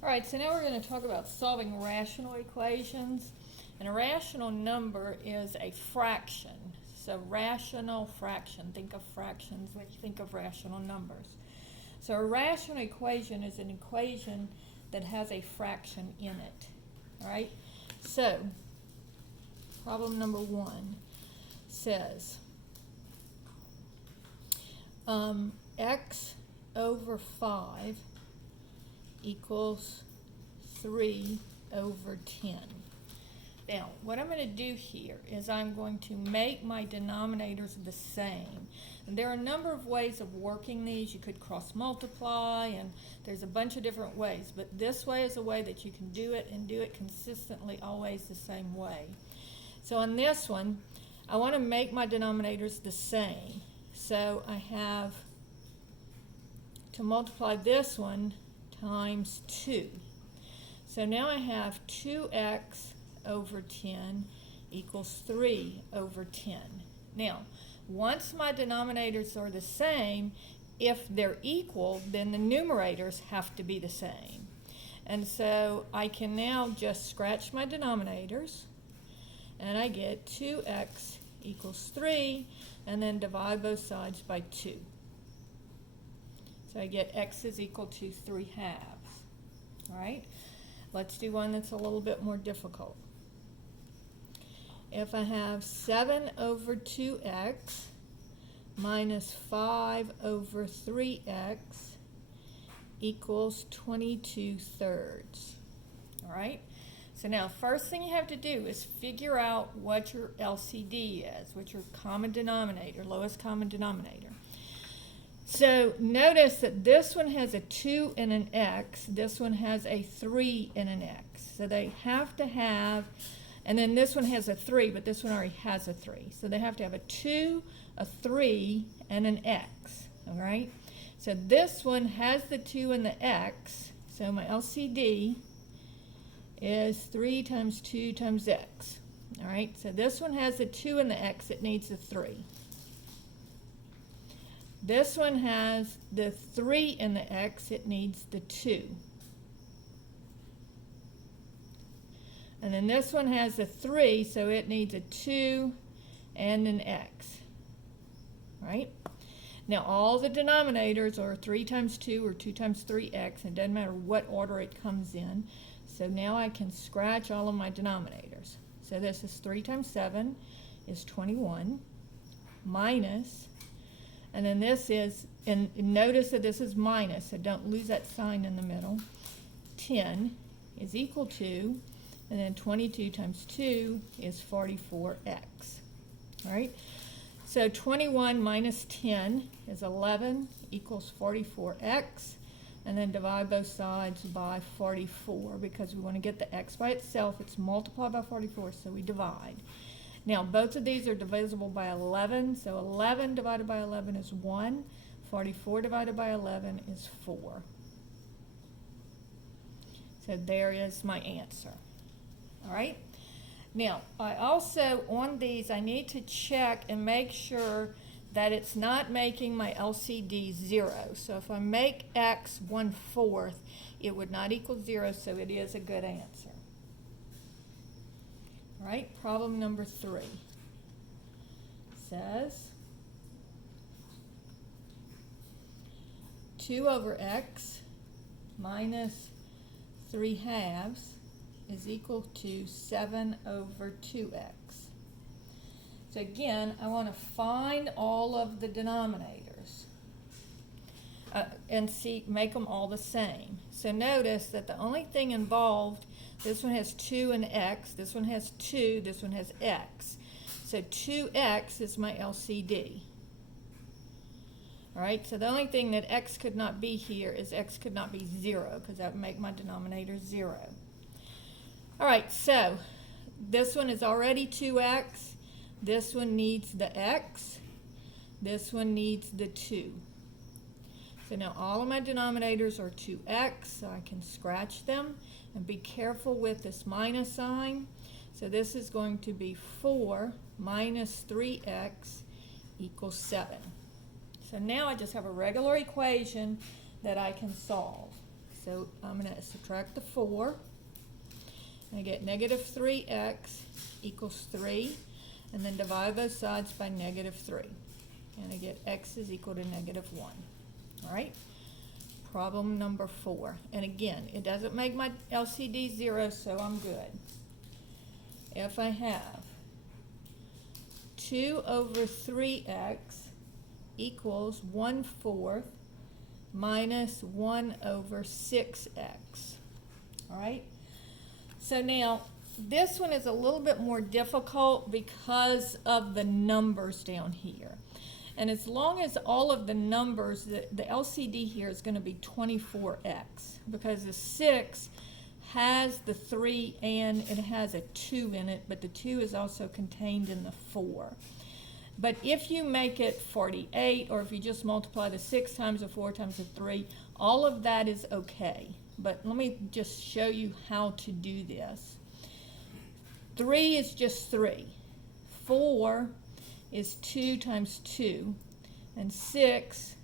All right, so now we're going to talk about solving rational equations. And a rational number is a fraction. So rational fraction, think of fractions when you think of rational numbers. So a rational equation is an equation that has a fraction in it. All right, so problem number 1 says x over 5 equals 3 over 10. Now, what I'm going to do here is I'm going to make my denominators the same. And there are a number of ways of working these. You could cross multiply, and there's a bunch of different ways. But this way is a way that you can do it and do it consistently, always the same way. So on this one, I want to make my denominators the same. So I have to multiply this one times 2. So now I have 2x over 10 equals 3 over 10. Now, once my denominators are the same, if they're equal, then the numerators have to be the same. And so I can now just scratch my denominators, and I get 2x equals 3, and then divide both sides by 2. So I get x is equal to 3 halves. All right, let's do one that's a little bit more difficult. If I have 7 over 2x minus 5 over 3x equals 22 thirds. All right, so now first thing you have to do is figure out what your LCD is, what's your common denominator, lowest common denominator. So notice that this one has a 2 and an x, this one has a 3 and an x. So they have to have, and then this one has a 3, but this one already has a 3. So they have to have a 2, a 3, and an x, all right? So this one has the 2 and the x, so my LCD is 3 times 2 times x, all right? So this one has the 2 and the x, it needs the 3. This one has the 3 and the x, it needs the 2. And then this one has the 3, so it needs a 2 and an x. Right? Now all the denominators are 3 times 2 or 2 times 3x. It doesn't matter what order it comes in. So now I can scratch all of my denominators. So this is 3 times 7 is 21 minus, and then this is, and notice that this is minus, so don't lose that sign in the middle, 10 is equal to, and then 22 times 2 is 44x. All right, so 21 minus 10 is 11 equals 44x, and then divide both sides by 44 because we want to get the x by itself. It's multiplied by 44, so we divide. Now both of these are divisible by 11, so 11 divided by 11 is 1, 44 divided by 11 is 4. So there is my answer. All right. Now, I also, on these, I need to check and make sure that it's not making my LCD 0. So if I make x 1/4, it would not equal 0, so it is a good answer. All right, problem number 3 says 2 over x minus 3 halves is equal to 7 over 2x. So again, I want to find all of the denominators and see, make them all the same. So notice that the only thing involved, this one has 2 and x, this one has 2, this one has x. So 2x is my LCD. All right, so the only thing that x could not be here is x could not be 0, because that would make my denominator 0. All right, so this one is already 2x. This one needs the x. This one needs the 2. So now all of my denominators are 2x, so I can scratch them. And be careful with this minus sign. So this is going to be 4 minus 3x equals 7. So now I just have a regular equation that I can solve. So I'm going to subtract the 4. I get negative 3x equals 3, and then divide both sides by negative 3. And I get x is equal to negative 1. All right? Problem number 4. And again, it doesn't make my LCD 0, so I'm good. If I have 2 over 3x equals 1/4 minus 1 over 6x. All right? So now, this one is a little bit more difficult because of the numbers down here. And as long as all of the numbers, the LCD here is going to be 24x, because the 6 has the 3 and it has a 2 in it, but the 2 is also contained in the 4. But if you make it 48, or if you just multiply the 6 times the 4 times the 3, all of that is okay. But let me just show you how to do this. 3 is just 3. 4 is 2 times 2. And 6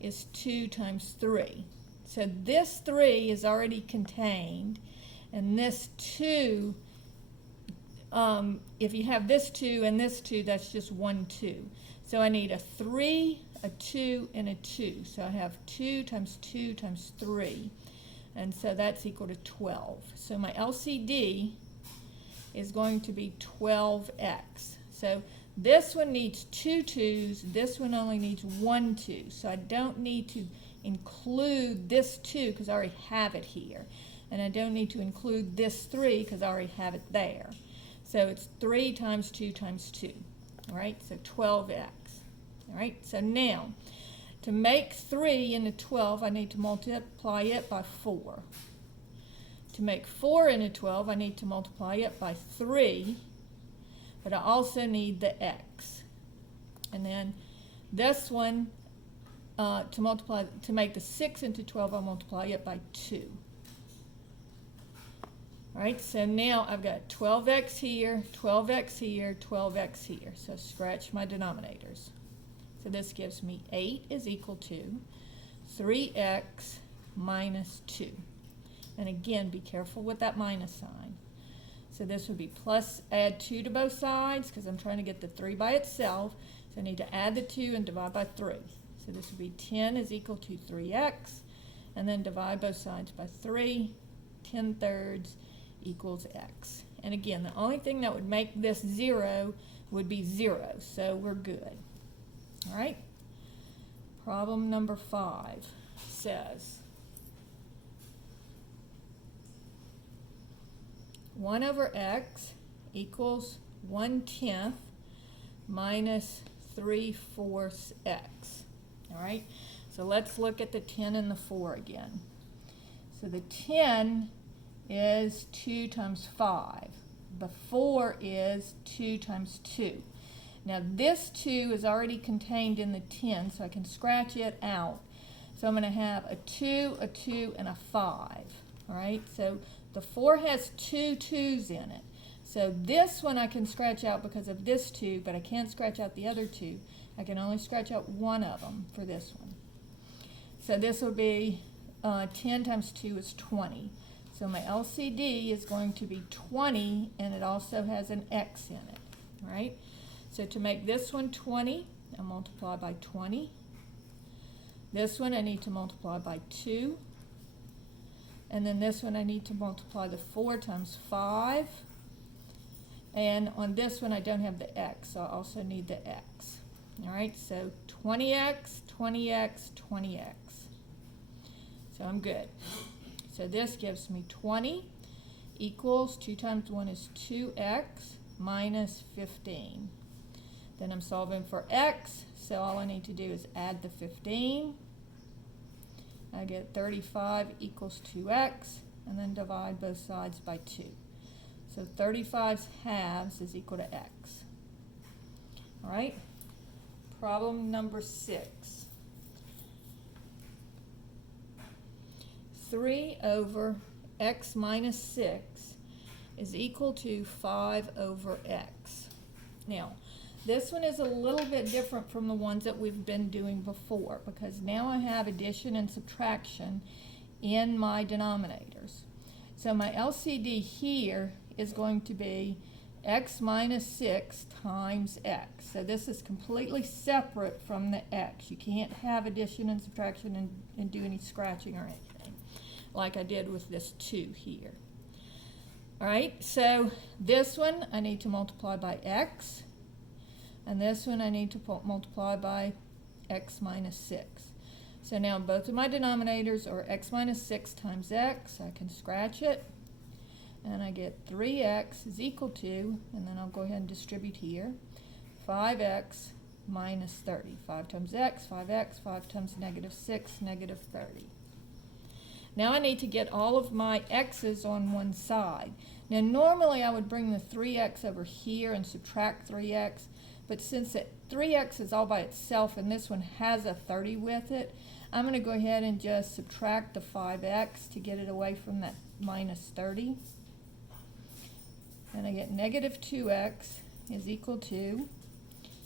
is 2 times 3. So this 3 is already contained. And this 2, if you have this 2 and this 2, that's just 1, 2. So I need a 3, a 2, and a 2. So I have 2 times 2 times 3. And so that's equal to 12. So my LCD is going to be 12x. So this one needs 2 2's, this one only needs 1 2. So I don't need to include this 2 because I already have it here. And I don't need to include this 3 because I already have it there. So it's 3 times 2 times 2. All right, so 12x. All right, so now, to make 3 into 12, I need to multiply it by 4. To make 4 into 12, I need to multiply it by 3, but I also need the x. And then this one, to make the 6 into 12, I'll multiply it by 2. All right, so now I've got 12x here, 12x here, 12x here. So scratch my denominators. So this gives me 8 is equal to 3x minus 2. And again, be careful with that minus sign. So this would be plus, add 2 to both sides because I'm trying to get the 3 by itself. So I need to add the 2 and divide by 3. So this would be 10 is equal to 3x. And then divide both sides by 3. 10/3 equals x. And again, the only thing that would make this 0 would be 0. So we're good. All right, problem number 5 says 1 over x equals 1/10 minus 3/4 x. All right, so let's look at the 10 and the 4 again. So the 10 is 2 times 5. The 4 is 2 times 2. Now this 2 is already contained in the 10, so I can scratch it out. So I'm going to have a 2, a 2, and a 5. All right, so the 4 has 2 2's in it. So this one I can scratch out because of this 2, but I can't scratch out the other 2. I can only scratch out one of them for this one. So this will be 10 times 2 is 20. So my LCD is going to be 20, and it also has an x in it. All right. So to make this one 20, I'll multiply by 20. This one I need to multiply by 2. And then this one I need to multiply the 4 times 5. And on this one I don't have the x, so I also need the x. All right, so 20x, 20x, 20x. So I'm good. So this gives me 20 equals 2 times 1 is 2x minus 15. Then I'm solving for x, so all I need to do is add the 15. I get 35 equals 2x, and then divide both sides by 2. So 35's halves is equal to x. All right, problem number 6. 3 over x minus 6 is equal to 5 over x. Now, this one is a little bit different from the ones that we've been doing before because now I have addition and subtraction in my denominators. So my LCD here is going to be x minus 6 times x. So this is completely separate from the x. You can't have addition and subtraction and do any scratching or anything like I did with this 2 here. All right, so this one I need to multiply by x, and this one I need to multiply by x minus 6. So now both of my denominators are x minus 6 times x. I can scratch it, and I get 3x is equal to, and then I'll go ahead and distribute here, 5x minus 30. 5 times x, 5x, 5 times negative 6, negative 30. Now I need to get all of my x's on one side. Now normally I would bring the 3x over here and subtract 3x, but since 3x is all by itself and this one has a 30 with it, I'm going to go ahead and just subtract the 5x to get it away from that minus 30. And I get negative 2x is equal to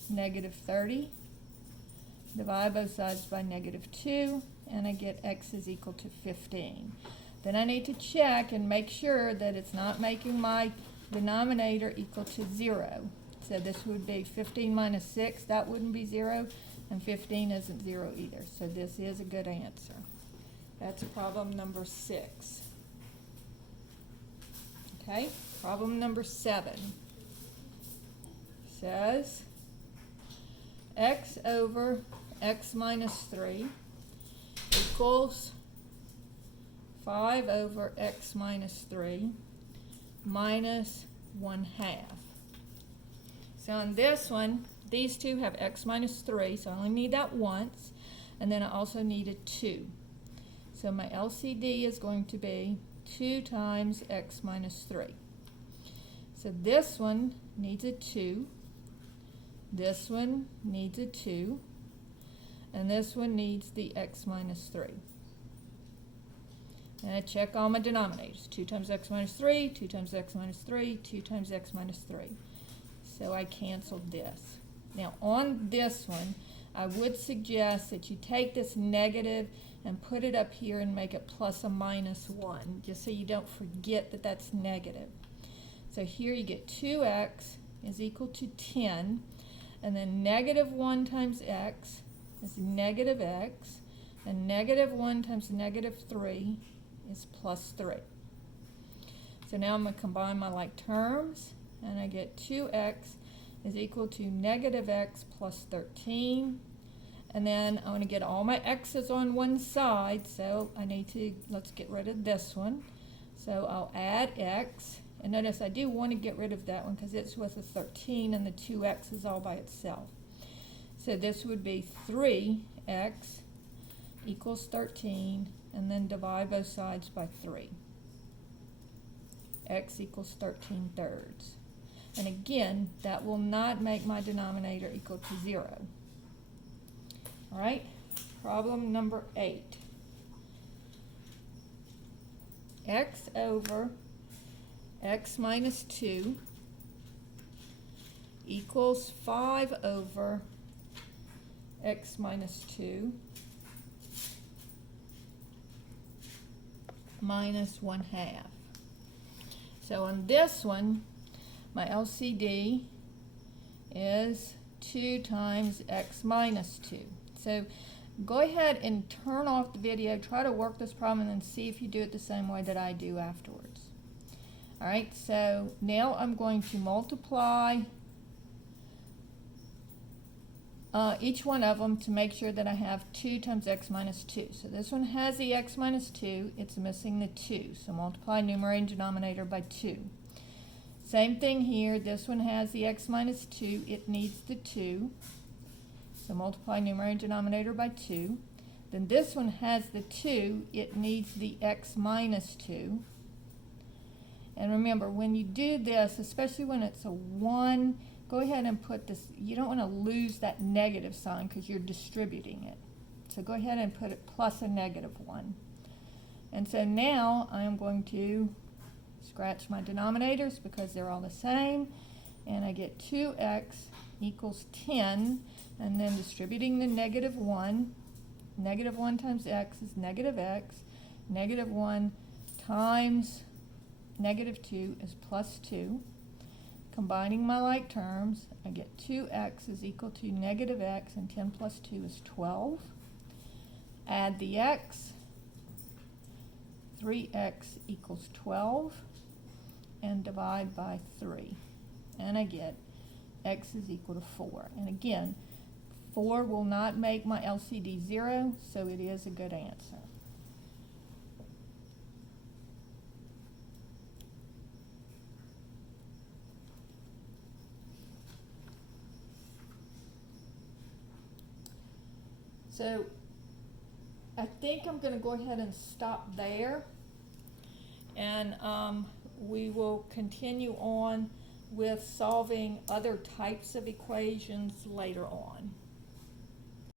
negative 30. Divide both sides by negative 2, and I get x is equal to 15. Then I need to check and make sure that it's not making my denominator equal to 0. So this would be 15 minus 6, that wouldn't be 0, and 15 isn't 0 either. So this is a good answer. That's problem number 6. Okay, problem number 7 says x over x minus 3 equals 5 over x minus 3 minus 1/2. So on this one, these two have x minus 3, so I only need that once, and then I also need a 2. So my LCD is going to be 2 times x minus 3. So this one needs a 2, this one needs a 2, and this one needs the x minus 3. And I check all my denominators. 2 times x minus 3, 2 times x minus 3, 2 times x minus 3. So I canceled this. Now on this one, I would suggest that you take this negative and put it up here and make it plus or minus 1, just so you don't forget that that's negative. So here you get 2x is equal to 10, and then negative 1 times x is negative x, and negative 1 times negative 3 is plus 3. So now I'm going to combine my like terms, and I get 2x is equal to negative x plus 13. And then I want to get all my x's on one side, so I need to, let's get rid of this one. So I'll add x, and notice I do want to get rid of that one because it's with a 13 and the 2x is all by itself. So this would be 3x equals 13, and then divide both sides by 3. X equals 13 thirds. And again, that will not make my denominator equal to 0. All right, problem number 8. X over x minus 2 equals 5 over x minus 2 minus 1/2. So on this one, my LCD is 2 times x minus 2. So go ahead and turn off the video, try to work this problem, and then see if you do it the same way that I do afterwards. All right, so now I'm going to multiply each one of them to make sure that I have 2 times x minus 2. So this one has the x minus 2, it's missing the 2. So multiply numerator and denominator by 2. Same thing here, this one has the x minus 2, it needs the 2. So multiply numerator and denominator by 2. Then this one has the 2, it needs the x minus 2. And remember, when you do this, especially when it's a 1, go ahead and put this, you don't want to lose that negative sign because you're distributing it. So go ahead and put it plus a negative 1. And so now I'm going to scratch my denominators because they're all the same. And I get 2x equals 10, and then distributing the negative 1. Negative 1 times x is negative x, negative 1 times negative 2 is plus 2. Combining my like terms, I get 2x is equal to negative x, and 10 plus 2 is 12. Add the x, 3x equals 12, and divide by 3. And I get x is equal to 4. And again, 4 will not make my LCD 0, so it is a good answer. So I think I'm going to go ahead and stop there, and we will continue on with solving other types of equations later on.